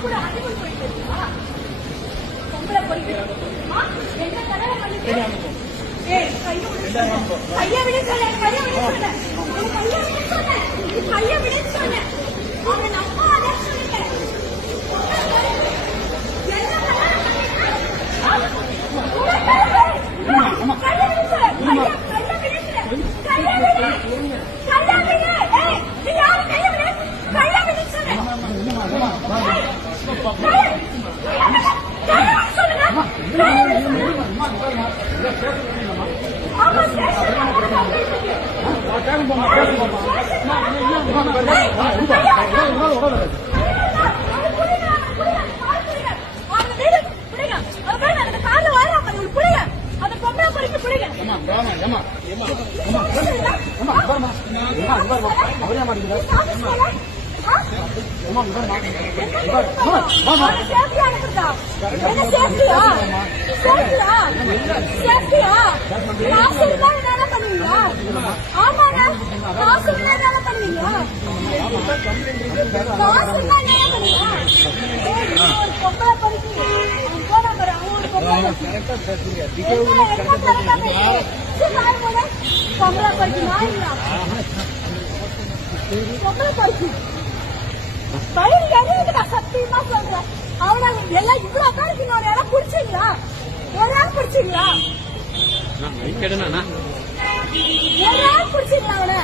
கூட அதிகம் போயிட்டு இருக்கா பொம்பளை போயிட்டு என்ன தடவை பண்ணிட்டு கைய விட சொல்ல கைய விட சொன்ன கைய விட சொன்ன அவன் அம்மா அதை சொல்லிட்டேன் சத்தியமா சொல்றேன் அவனை எல்லாம் இவ்வளவு பேருக்கு இன்னொரு இடம் பிடிச்சிங்களா ஒரு ஆள் பிடிச்சிங்களா ஒரு ஆள் பிடிச்சிங்களா அவனை